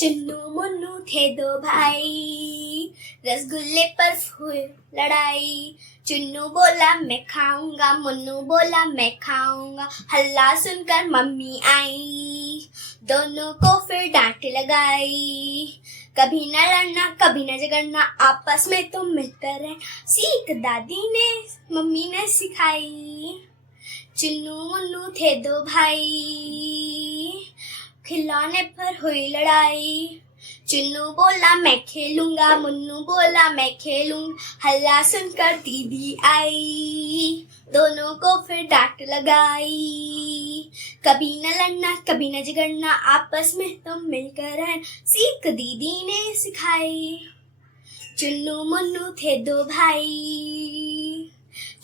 चुन्नू मुन्नू थे दो भाई, रसगुल्ले पर हुई लड़ाई। चुन्नू बोला मैं खाऊंगा, मुन्नू बोला मैं खाऊंगा। हल्ला सुनकर मम्मी आई, दोनों को फिर डांट लगाई। कभी न लड़ना कभी न झगड़ना, आपस में तुम मिलकर रहना, सीख दादी ने मम्मी ने सिखाई। चुन्नू मुन्नू थे दो भाई, खिलौने पर हुई लड़ाई। चुन्नू बोला मैं खेलूंगा, मुन्नू बोला मैं खेलूंगा। हल्ला सुनकर दीदी आई, दोनों को फिर डांट लगाई। कभी न लड़ना कभी न झगड़ना, आपस में तुम मिलकर रहना, सीख दीदी ने सिखाई। चुन्नू मुन्नू थे दो भाई,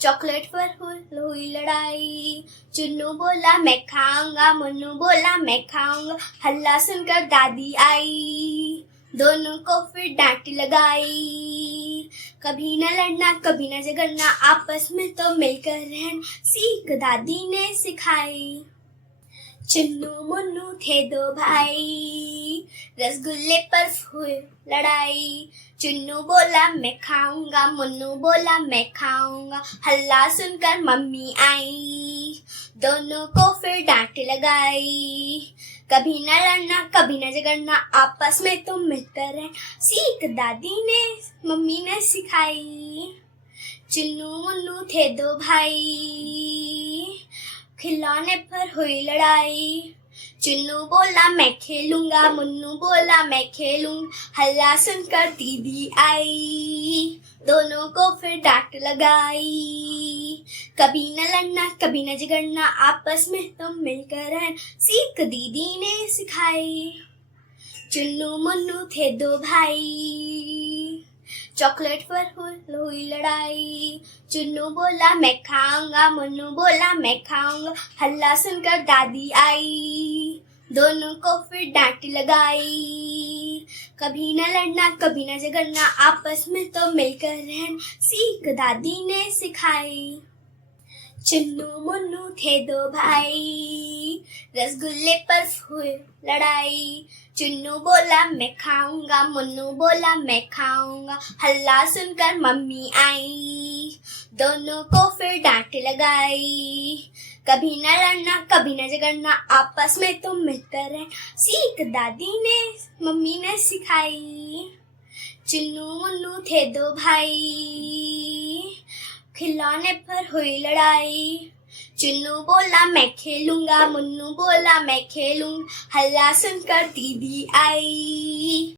चॉकलेट पर हुई लड़ाई। चुन्नू बोला मैं खाऊंगा, मुन्नू बोला मैं खाऊंगा। हल्ला सुनकर दादी आई, दोनों को फिर डांट लगाई। कभी न लड़ना कभी न झगड़ना, आपस में तो मिलकर रहना, सीख दादी ने सिखाई। चुन्नू मुन्नू थे दो भाई, रसगुल्ले पर हुई लड़ाई। चुन्नू बोला मैं खाऊंगा, मुन्नू बोला मैं खाऊंगा। हल्ला सुनकर मम्मी आई, दोनों को फिर डांट लगाई। कभी न लड़ना कभी न झगड़ना, आपस में तुम मिलकर रहना, सीख दादी ने मम्मी ने सिखाई। चुन्नू मुन्नू थे दो भाई, खिलौने पर हुई लड़ाई। चुन्नू बोला मैं खेलूंगा, मुन्नू बोला मैं खेलूंगा। हल्ला सुनकर दीदी आई, दोनों को फिर डांट लगाई। कभी न लड़ना कभी न झगड़ना, आपस में तुम मिलकर रहना, सीख दीदी ने सिखाई। चुन्नू मुन्नू थे दो भाई, चॉकलेट पर हुई लड़ाई। चुन्नू बोला मैं खाऊंगा, मुन्नू बोला मैं खाऊंगा। हल्ला सुनकर दादी आई, दोनों को फिर डांट लगाई। कभी न लड़ना कभी न झगड़ना, आपस में तो मिलकर रहना, सीख दादी ने सिखाई। चुन्नू मुन्नू थे दो भाई, रसगुल्ले पर हुई लड़ाई। चुन्नू बोला मैं खाऊंगा, मुन्नू बोला मैं खाऊंगा। हल्ला सुनकर मम्मी आई, दोनों को फिर डांट लगाई। कभी न लड़ना कभी न झगड़ना, आपस में तुम मिलकर रहना, सीख दादी ने मम्मी ने सिखाई। चुन्नू मुन्नू थे दो भाई, खिलौने पर हुई लड़ाई। चुन्नू बोला मैं खेलूंगा, मुन्नू बोला मैं खेलूंगा। हल्ला सुनकर दीदी आई,